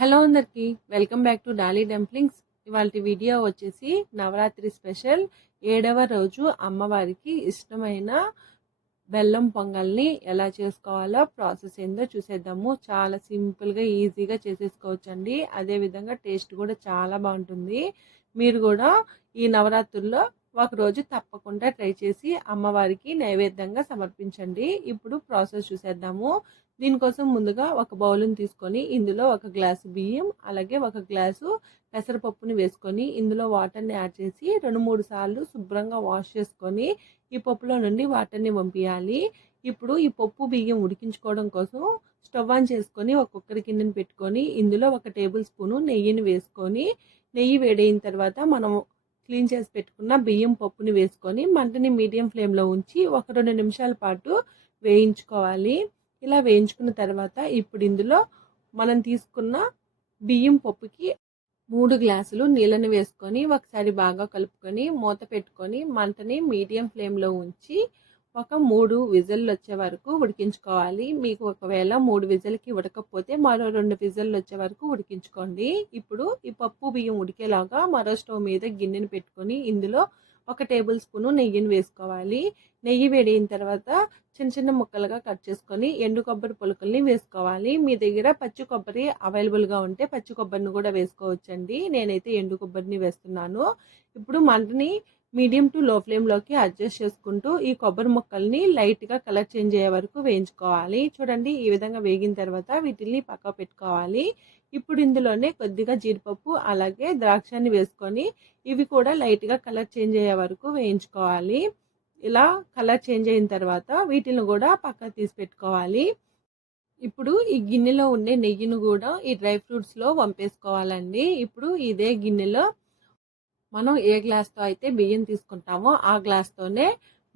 Hello అందరికి welcome back to Dolly dumplings. ఇవాళ video వచ్చేసి నవరాత్రి స్పెషల్ 7వ రోజు అమ్మవారికి ఇష్టమైన బెల్లం పొంగల్ని ఎలా చేసుకోవాలో ప్రాసెస్ ఏందో చూసేద్దాము. చాలా సింపుల్గా ఈజీగా చేసేసుకోవచ్చండి. అదేవిధంగా టేస్ట్ కూడా చాలా బాగుంటుంది. మీరు కూడా ఈ నవరాత్రుల్లో ఒకరోజు తప్పకుండా ట్రై చేసి అమ్మవారికి నైవేద్యంగా సమర్పించండి. ఇప్పుడు ప్రాసెస్ చూసేద్దాము. దీనికోసం ముందుగా ఒక బౌల్ని తీసుకొని ఇందులో ఒక గ్లాసు బియ్యం అలాగే ఒక గ్లాసు పెసరపప్పుని వేసుకొని ఇందులో వాటర్ని యాడ్ చేసి 2-3 సార్లు శుభ్రంగా వాష్ చేసుకొని ఈ పప్పులో నుండి వాటర్ని పంపించాలి. ఇప్పుడు ఈ పప్పు బియ్యం ఉడికించుకోవడం కోసం స్టవ్ ఆన్ చేసుకొని ఒక కుక్కర్ గిన్నెని పెట్టుకొని ఇందులో 1 టేబుల్ స్పూను నెయ్యిని వేసుకొని నెయ్యి వేడైన తర్వాత మనం క్లీన్ చేసి పెట్టుకున్న బియ్యం పప్పుని వేసుకొని మంటని మీడియం ఫ్లేమ్లో ఉంచి ఒక 2 నిమిషాల పాటు వేయించుకోవాలి. ఇలా వేయించుకున్న తర్వాత ఇప్పుడు ఇందులో మనం తీసుకున్న బియ్యం పప్పుకి 3 గ్లాసులు నీళ్ళని వేసుకొని ఒకసారి బాగా కలుపుకొని మూత పెట్టుకొని మంటని మీడియం ఫ్లేమ్లో ఉంచి ఒక 3 విజిల్లు వచ్చే వరకు ఉడికించుకోవాలి. మీకు ఒకవేళ 3 విజిల్కి ఉడకపోతే మరో 2 విజిల్లు వచ్చే వరకు ఉడికించుకోండి. ఇప్పుడు ఈ పప్పు బియ్యం ఉడికేలాగా మరో స్టవ్ మీద గిన్నెని పెట్టుకొని ఇందులో 1 టేబుల్ స్పూను నెయ్యిని వేసుకోవాలి. నెయ్యి వేడిన తర్వాత చిన్న చిన్న ముక్కలుగా కట్ చేసుకొని ఎండు కొబ్బరి పొలుకుల్ని వేసుకోవాలి. మీ దగ్గర పచ్చి కొబ్బరి అవైలబుల్గా ఉంటే పచ్చి కొబ్బరిని కూడా వేసుకోవచ్చండి. నేనైతే ఎండు కొబ్బరిని వేస్తున్నాను. ఇప్పుడు మంటని మీడియం టు లో ఫ్లేమ్లోకి అడ్జస్ట్ చేసుకుంటూ ఈ కొబ్బరి ముక్కల్ని లైట్గా కలర్ చేంజ్ అయ్యే వరకు వేయించుకోవాలి. చూడండి, ఈ విధంగా వేగిన తర్వాత వీటిని పక్క పెట్టుకోవాలి. ఇప్పుడు ఇందులోనే కొద్దిగా జీడిపప్పు అలాగే ద్రాక్షని వేసుకొని ఇవి కూడా లైట్గా కలర్ చేంజ్ అయ్యే వరకు వేయించుకోవాలి. ఇలా కలర్ చేంజ్ అయిన తర్వాత వీటిని కూడా పక్క తీసి పెట్టుకోవాలి. ఇప్పుడు ఈ గిన్నెలో ఉండే నెయ్యిని కూడా ఈ డ్రై ఫ్రూట్స్లో వంపేసుకోవాలండి. ఇప్పుడు ఇదే గిన్నెలో మనం ఏ గ్లాస్తో అయితే బియ్యం తీసుకుంటామో ఆ గ్లాస్తోనే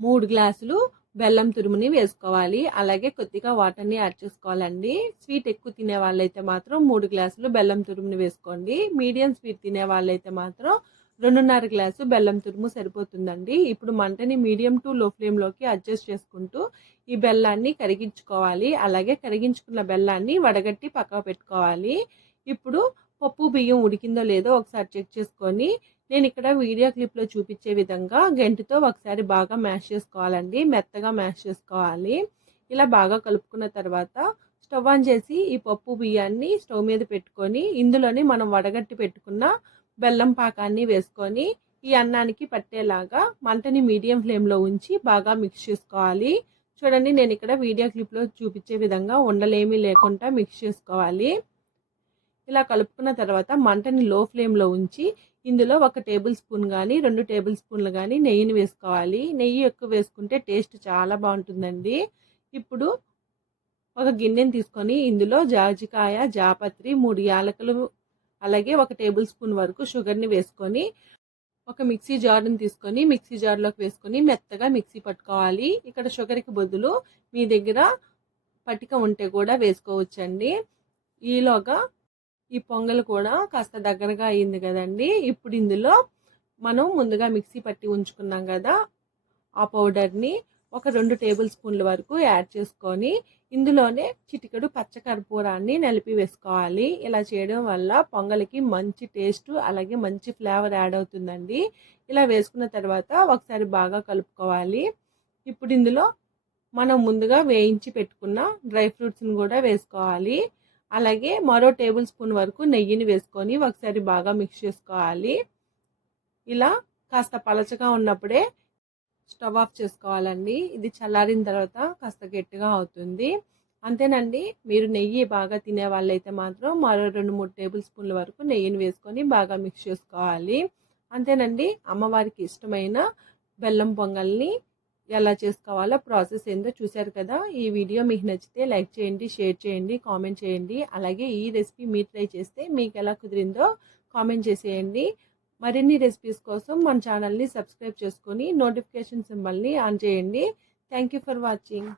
3 గ్లాసులు బెల్లం తురుముని వేసుకోవాలి. అలాగే కొద్దిగా వాటర్ని యాడ్ చేసుకోవాలండి. స్వీట్ ఎక్కువ తినే వాళ్ళైతే మాత్రం 3 గ్లాసులు బెల్లం తురుముని వేసుకోండి. మీడియం స్వీట్ తినే వాళ్ళైతే మాత్రం 2.5 గ్లాసు బెల్లం తురుము సరిపోతుందండి. ఇప్పుడు మంటని మీడియం టు లో ఫ్లేమ్లోకి అడ్జస్ట్ చేసుకుంటూ ఈ బెల్లాన్ని కరిగించుకోవాలి. అలాగే కరిగించుకున్న బెల్లాన్ని వడగట్టి పక్కకు పెట్టుకోవాలి. ఇప్పుడు పప్పు బియ్యం ఉడికిందో లేదో ఒకసారి చెక్ చేసుకొని నేను ఇక్కడ వీడియో క్లిప్లో చూపించే విధంగా గంటితో ఒకసారి బాగా మ్యాష్ చేసుకోవాలండి. మెత్తగా మ్యాష్ చేసుకోవాలి. ఇలా బాగా కలుపుకున్న తర్వాత స్టవ్ ఆన్ చేసి ఈ పప్పు బియ్యాన్ని స్టవ్ మీద పెట్టుకొని ఇందులోని మనం వడగట్టి పెట్టుకున్న బెల్లం పాకాన్ని వేసుకొని ఈ అన్నానికి పట్టేలాగా మంటని మీడియం ఫ్లేమ్లో ఉంచి బాగా మిక్స్ చేసుకోవాలి. చూడండి, నేను ఇక్కడ వీడియో క్లిప్లో చూపించే విధంగా ఉండలేమీ లేకుండా మిక్స్ చేసుకోవాలి. ఇలా కలుపుకున్న తర్వాత మంటని లో ఫ్లేమ్లో ఉంచి ఇందులో 1 టేబుల్ స్పూన్ కానీ 2 టేబుల్ స్పూన్లు కానీ నెయ్యిని వేసుకోవాలి. నెయ్యి ఎక్కువ వేసుకుంటే టేస్ట్ చాలా బాగుంటుందండి. ఇప్పుడు ఒక గిన్నెని తీసుకొని ఇందులో జాజికాయ, జాపత్రి, 3 యాలకులు అలాగే 1 టేబుల్ స్పూన్ వరకు షుగర్ని వేసుకొని ఒక మిక్సీ జార్ని తీసుకొని మిక్సీ జార్లోకి వేసుకొని మెత్తగా మిక్సీ పట్టుకోవాలి. ఇక్కడ షుగర్కి బదులు మీ దగ్గర పటిక ఉంటే కూడా వేసుకోవచ్చండి. ఈలోగా ఈ పొంగల్ కూడా కాస్త దగ్గరగా అయింది కదండి. ఇప్పుడు ఇందులో మనం ముందుగా మిక్సీ పట్టి ఉంచుకున్నాం కదా, ఆ పౌడర్ని ఒక 2 టేబుల్ స్పూన్ల వరకు యాడ్ చేసుకొని ఇందులోనే చిటికెడు పచ్చకర్పూరాన్ని నలిపి వేసుకోవాలి. ఇలా చేయడం వల్ల పొంగల్కి మంచి టేస్ట్ అలాగే మంచి ఫ్లేవర్ యాడ్ అవుతుందండి. ఇలా వేసుకున్న తర్వాత ఒకసారి బాగా కలుపుకోవాలి. ఇప్పుడు ఇందులో మనం ముందుగా వేయించి పెట్టుకున్న డ్రై ఫ్రూట్స్ని కూడా వేసుకోవాలి. అలాగే మరో టేబుల్ స్పూన్ వరకు నెయ్యిని వేసుకొని ఒకసారి బాగా మిక్స్ చేసుకోవాలి. ఇలా కాస్త పలచగా ఉన్నప్పుడే స్టవ్ ఆఫ్ చేసుకోవాలండి. ఇది చల్లారిన తర్వాత కాస్త గట్టిగా అవుతుంది. అంతేనండి. మీరు నెయ్యి బాగా తినే వాళ్ళైతే మాత్రం మరో 2-3 టేబుల్ స్పూన్ల వరకు నెయ్యిని వేసుకొని బాగా మిక్స్ చేసుకోవాలి. అంతేనండి. అమ్మవారికి ఇష్టమైన బెల్లం పొంగల్ని ఎలా చేసుకోవాలో ప్రాసెస్ ఏందో చూశారు కదా. ఈ వీడియో మీకు నచ్చితే లైక్ చేయండి, షేర్ చేయండి, కామెంట్ చేయండి. అలాగే ఈ రెసిపీ మీరు ట్రై చేస్తే మీకు ఎలా కుదిరిందో కామెంట్ చేసేయండి. మరిన్ని రెసిపీస్ కోసం మన ఛానల్ని సబ్స్క్రైబ్ చేసుకొని నోటిఫికేషన్ సింబల్ని ఆన్ చేయండి. Thank you for watching.